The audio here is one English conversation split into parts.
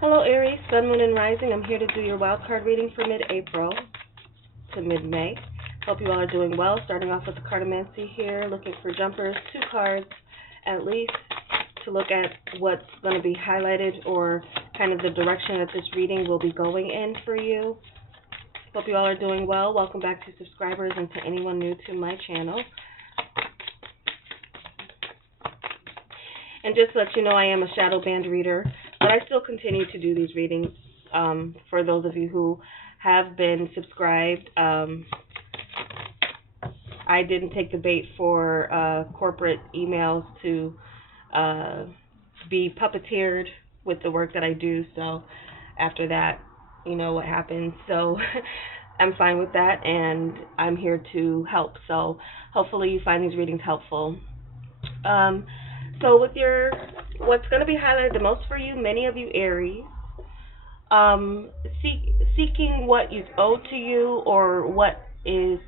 Hello Aries, Sun, Moon, and Rising. I'm here to do your wild card reading for mid-April to mid-May. Hope you all are doing well. Starting off with the cartomancy here, looking for jumpers, 2 cards at least, to look at what's going to be highlighted or kind of the direction that this reading will be going in for you. Hope you all are doing well. Welcome back to subscribers and to anyone new to my channel. And just to let you know, I am a shadow band reader, but I still continue to do these readings for those of you who have been subscribed. I didn't take the bait for corporate emails to be puppeteered with the work that I do, so after that, you know what happens. So I'm fine with that, and I'm here to help. So hopefully you find these readings helpful. So with what's going to be highlighted the most for you, many of you Aries, seeking what is owed to you or what is,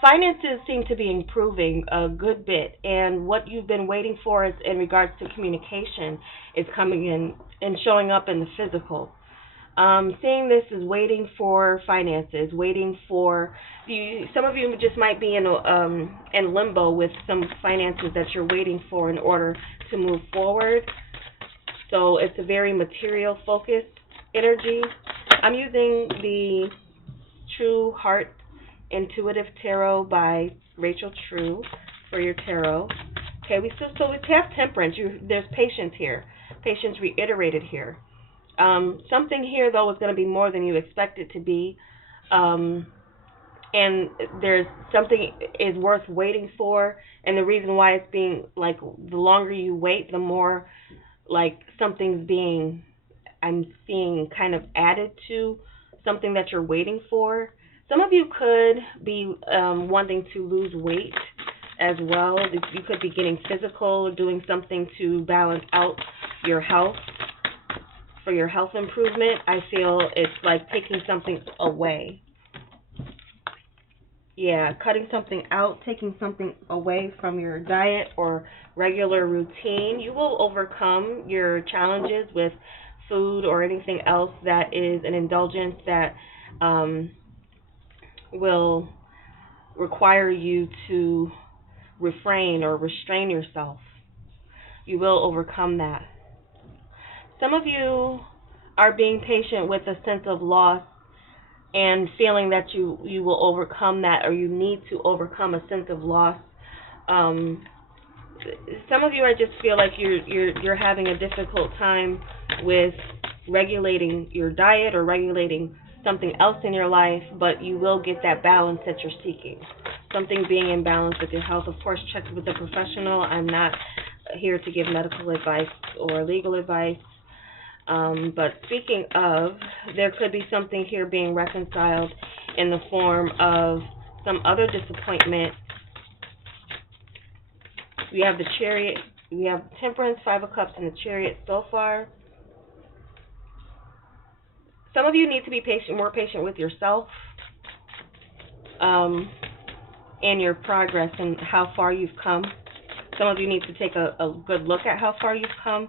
finances seem to be improving a good bit, and what you've been waiting for is in regards to communication is coming in and showing up in the physical. Seeing this is waiting for finances, waiting for some of you just might be in limbo with some finances that you're waiting for in order to move forward. So it's a very material focused energy. I'm using the True Heart Intuitive Tarot by Rachel True for your tarot. Okay, we have Temperance. There's patience here. Patience reiterated here. Something here, though, is going to be more than you expect it to be. And there's something is worth waiting for. And the reason why it's being, like, the longer you wait, the more, like, something's being, I'm seeing kind of added to something that you're waiting for. Some of you could be wanting to lose weight as well. You could be getting physical, doing something to balance out your health. For your health improvement, I feel it's like taking something away. Yeah, cutting something out, taking something away from your diet or regular routine. You will overcome your challenges with food or anything else that is an indulgence that will require you to refrain or restrain yourself. You will overcome that. Some of you are being patient with a sense of loss and feeling that you will overcome that, or you need to overcome a sense of loss. Some of you, I just feel like you're having a difficult time with regulating your diet or regulating something else in your life, but you will get that balance that you're seeking. Something being in balance with your health. Of course, check with a professional. I'm not here to give medical advice or legal advice. But speaking of, there could be something here being reconciled in the form of some other disappointment. We have the Chariot, we have Temperance, 5 of Cups, and the Chariot so far. Some of you need to be more patient with yourself and your progress and how far you've come. Some of you need to take a good look at how far you've come,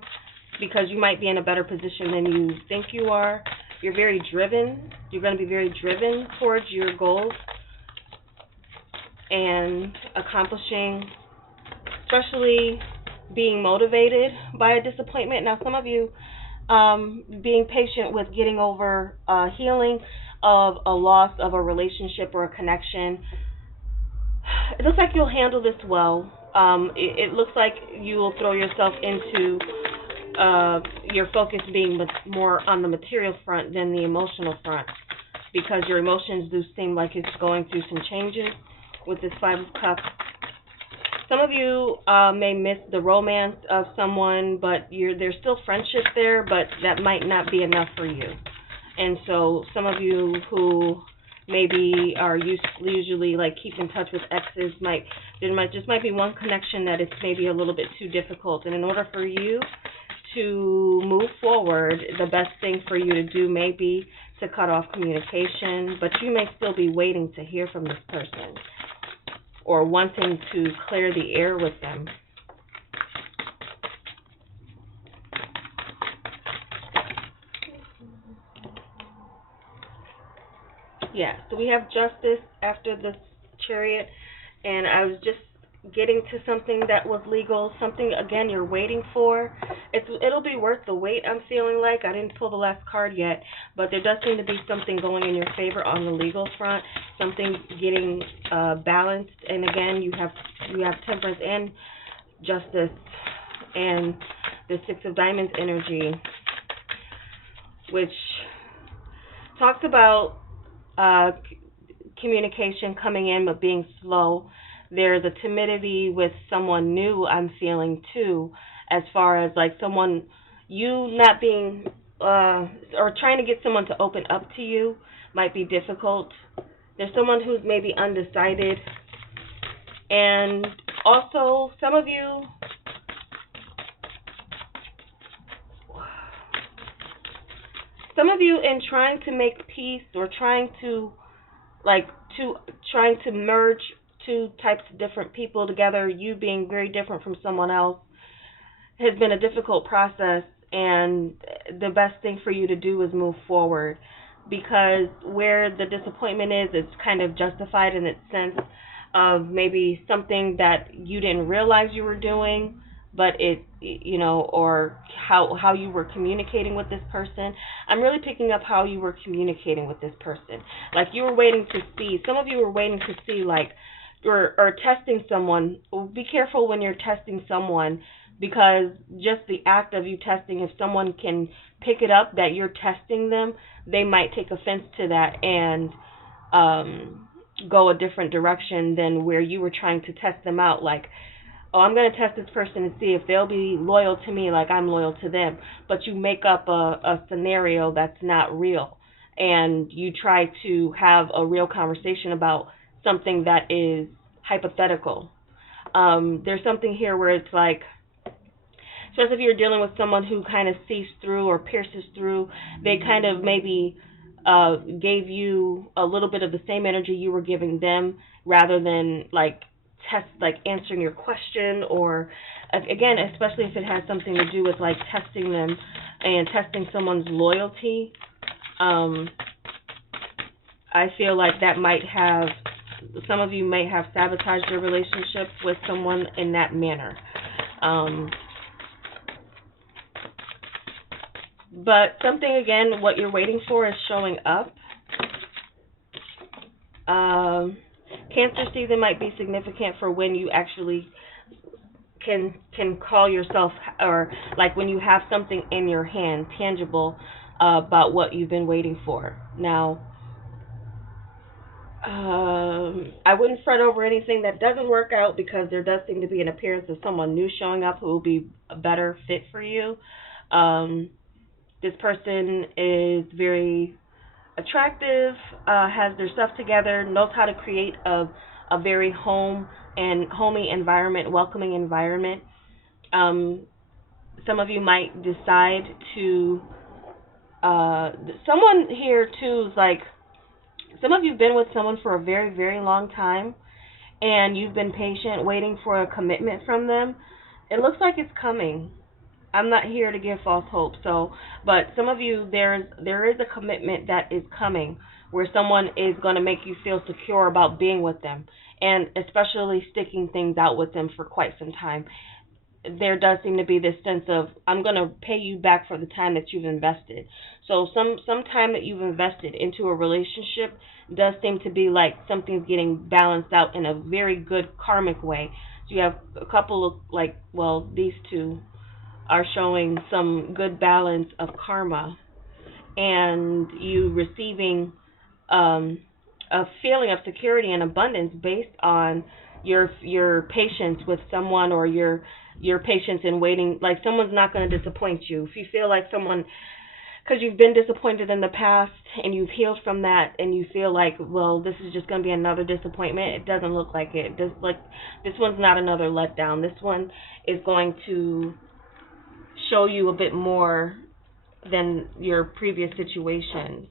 because you might be in a better position than you think you are. You're very driven. You're going to be very driven towards your goals and accomplishing, especially being motivated by a disappointment. Now, some of you being patient with getting over healing of a loss of a relationship or a connection. It looks like you'll handle this well. It looks like you will throw yourself into your focus being more on the material front than the emotional front, because your emotions do seem like it's going through some changes with this 5 of Cups. Some of you may miss the romance of someone, but there's still friendship there, but that might not be enough for you. And so some of you who maybe are usually like keep in touch with exes, there might be one connection that it's maybe a little bit too difficult. And in order for you to move forward, the best thing for you to do may be to cut off communication, but you may still be waiting to hear from this person or wanting to clear the air with them. Yeah, so we have justice after the chariot, and I was just getting to something that was legal, something again you're waiting for. It'll be worth the wait. I'm feeling like I didn't pull the last card yet, but there does seem to be something going in your favor on the legal front, something getting balanced. And again, you have temperance and justice, and the Six of Diamonds energy, which talks about communication coming in but being slow. There's a timidity with someone new I'm feeling too, as far as like someone, you not being or trying to get someone to open up to you might be difficult. There's someone who's maybe undecided, and also some of you in trying to make peace or trying to like to trying to merge two types of different people together, you being very different from someone else, has been a difficult process, and the best thing for you to do is move forward, because where the disappointment is, it's kind of justified in its sense of maybe something that you didn't realize you were doing, but or how you were communicating with this person. I'm really picking up how you were communicating with this person. Like you were waiting to see, some of you were waiting to see, like, or testing someone. Be careful when you're testing someone, because just the act of you testing, if someone can pick it up that you're testing them, they might take offense to that and go a different direction than where you were trying to test them out. Like, oh, I'm going to test this person and see if they'll be loyal to me like I'm loyal to them. But you make up a scenario that's not real, and you try to have a real conversation about something that is hypothetical. There's something here where it's like, especially if you're dealing with someone who kind of sees through or pierces through, they kind of maybe gave you a little bit of the same energy you were giving them, rather than like answering your question, or again, especially if it has something to do with like testing them and testing someone's loyalty. I feel like that might have, some of you may have sabotaged your relationship with someone in that manner. But something, again, what you're waiting for is showing up. Cancer season might be significant for when you actually can call yourself, or like when you have something in your hand, tangible, about what you've been waiting for. Now, I wouldn't fret over anything that doesn't work out, because there does seem to be an appearance of someone new showing up who will be a better fit for you. This person is very attractive, has their stuff together, knows how to create a very homey environment, welcoming environment. Some of you might decide to, someone here too is like, some of you have been with someone for a very, very long time, and you've been patient, waiting for a commitment from them. It looks like it's coming. I'm not here to give false hope. But some of you, there is a commitment that is coming, where someone is going to make you feel secure about being with them, and especially sticking things out with them for quite some time. There does seem to be this sense of, I'm going to pay you back for the time that you've invested. So some time that you've invested into a relationship does seem to be like something's getting balanced out in a very good karmic way. So you have a couple of, like, well, these two are showing some good balance of karma, and you receiving a feeling of security and abundance based on your patience with someone, or your patience in waiting. Like, someone's not going to disappoint you. If you feel like someone, because you've been disappointed in the past and you've healed from that, and you feel like, well, this is just going to be another disappointment, it doesn't look like it. This one's not another letdown. This one is going to show you a bit more than your previous situations.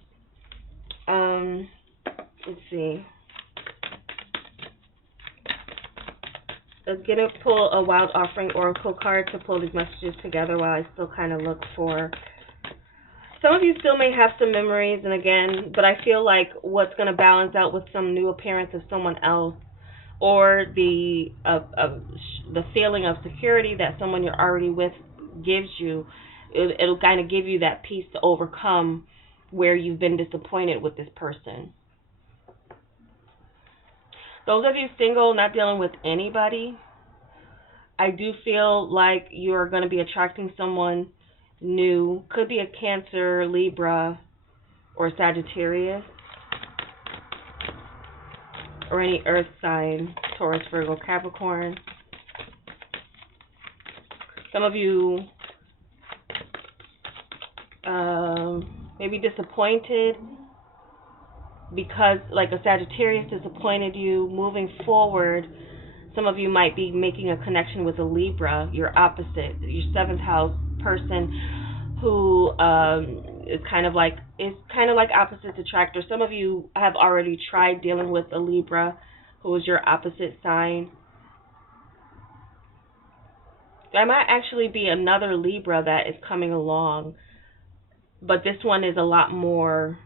Let's see. I'm going to pull a Wild Offering Oracle card to pull these messages together while I still kind of look for Some of you still may have some memories, and again, but I feel like what's going to balance out with some new appearance of someone else, or the feeling of security that someone you're already with gives you. It'll kind of give you that peace to overcome where you've been disappointed with this person. Those of you single, not dealing with anybody, I do feel like you're going to be attracting someone new. Could be a Cancer, Libra, or Sagittarius, or any earth sign, Taurus, Virgo, Capricorn. Some of you may be disappointed because, like a Sagittarius disappointed you. Moving forward, some of you might be making a connection with a Libra, your opposite, your seventh house person, who is kind of like opposites attract. Or some of you have already tried dealing with a Libra, who is your opposite sign. There might actually be another Libra that is coming along, but this one is a lot more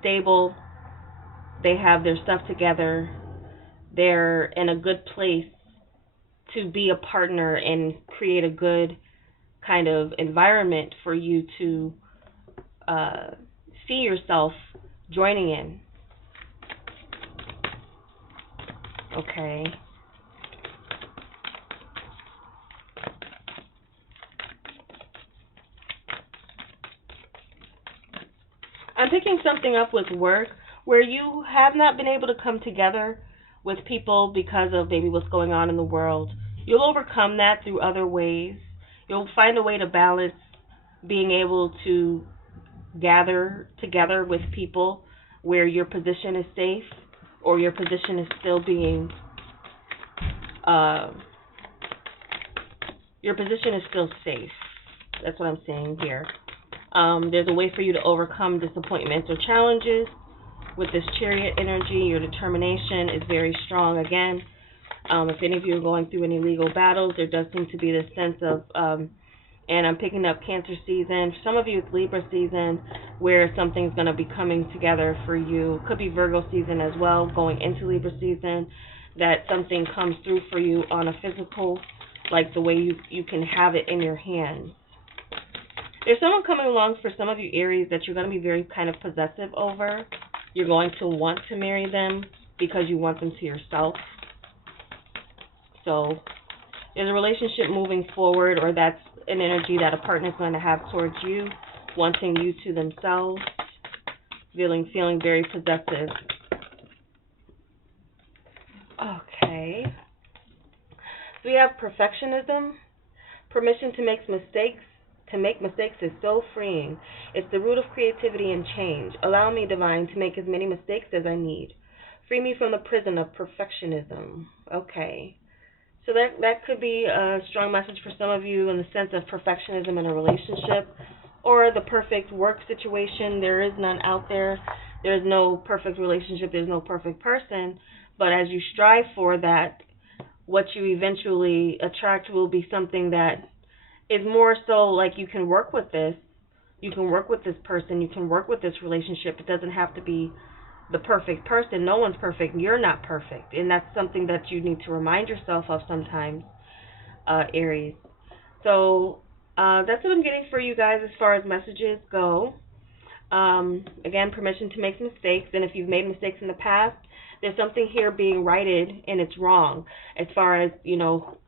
stable. They have their stuff together. They're in a good place to be a partner and create a good kind of environment for you to see yourself joining in. Okay. I'm picking something up with work where you have not been able to come together with people because of maybe what's going on in the world. You'll overcome that through other ways. You'll find a way to balance being able to gather together with people where your position is safe, or your position is still being your position is still safe. That's what I'm saying here. There's a way for you to overcome disappointments or challenges. With this Chariot energy, your determination is very strong. Again, if any of you are going through any legal battles, there does seem to be this sense of, and I'm picking up Cancer season. For some of you, it's Libra season, where something's going to be coming together for you. Could be Virgo season as well, going into Libra season, that something comes through for you on a physical, like the way you can have it in your hands. There's someone coming along for some of you Aries that you're going to be very kind of possessive over. You're going to want to marry them because you want them to yourself. So there's a relationship moving forward, or that's an energy that a partner is going to have towards you, wanting you to themselves, feeling very possessive. Okay. So we have perfectionism, permission to make mistakes. To make mistakes is so freeing. It's the root of creativity and change. Allow me, Divine, to make as many mistakes as I need. Free me from the prison of perfectionism. Okay. So that could be a strong message for some of you in the sense of perfectionism in a relationship, or the perfect work situation. There is none out there. There's no perfect relationship. There's no perfect person. But as you strive for that, what you eventually attract will be something that is more so like you can work with this. You can work with this person. You can work with this relationship. It doesn't have to be the perfect person. No one's perfect. You're not perfect. And that's something that you need to remind yourself of sometimes, Aries. So that's what I'm getting for you guys as far as messages go. Again, permission to make mistakes. And if you've made mistakes in the past, there's something here being righted and it's wrong as far as,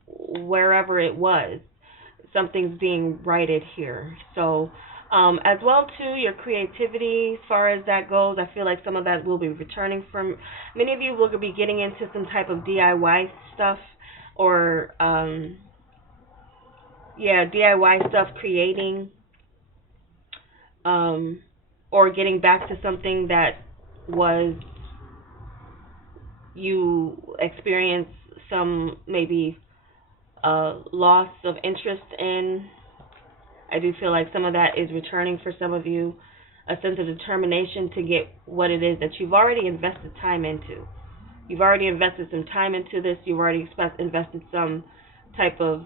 wherever it was. Something's being righted here. So as well, too, your creativity, as far as that goes, I feel like some of that will be returning from. Many of you will be getting into some type of DIY stuff, or, DIY stuff, creating, or getting back to something that was, you experienced some maybe loss of interest in. I do feel like some of that is returning for some of you, a sense of determination to get what it is that you've already invested time into. You've already invested some time into this. You've already invested some type of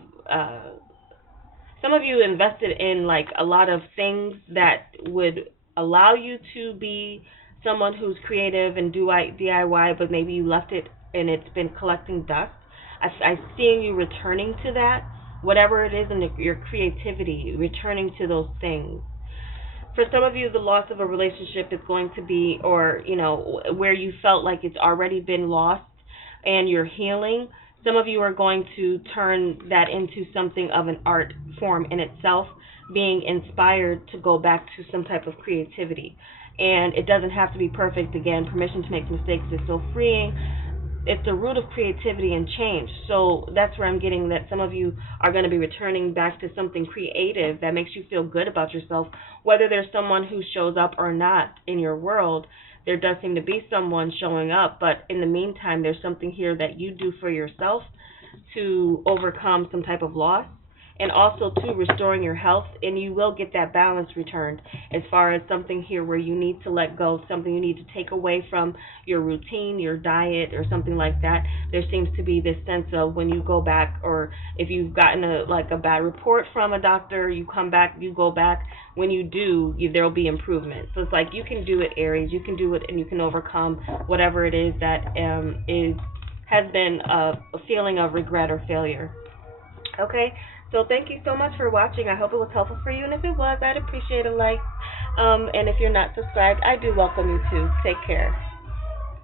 Some of you invested in like a lot of things that would allow you to be someone who's creative and do DIY, but maybe you left it and it's been collecting dust. I seeing you returning to that, whatever it is in your creativity, returning to those things. For some of you, the loss of a relationship is going to be, or where you felt like it's already been lost and you're healing. Some of you are going to turn that into something of an art form in itself, being inspired to go back to some type of creativity. And it doesn't have to be perfect. Again, permission to make mistakes is so freeing. It's the root of creativity and change. So that's where I'm getting that some of you are going to be returning back to something creative that makes you feel good about yourself. Whether there's someone who shows up or not in your world, there does seem to be someone showing up. But in the meantime, there's something here that you do for yourself to overcome some type of loss, and also to restoring your health, and you will get that balance returned as far as something here where you need to let go, something you need to take away from your routine, your diet, or something like that. There seems to be this sense of when you go back, or if you've gotten a bad report from a doctor, you come back, you go back. When you do, there will be improvement. So it's like you can do it, Aries. You can do it, and you can overcome whatever it is that has been a feeling of regret or failure. Okay, so thank you so much for watching. I hope it was helpful for you, and if it was, I'd appreciate a like. And if you're not subscribed, I do welcome you to. Take care.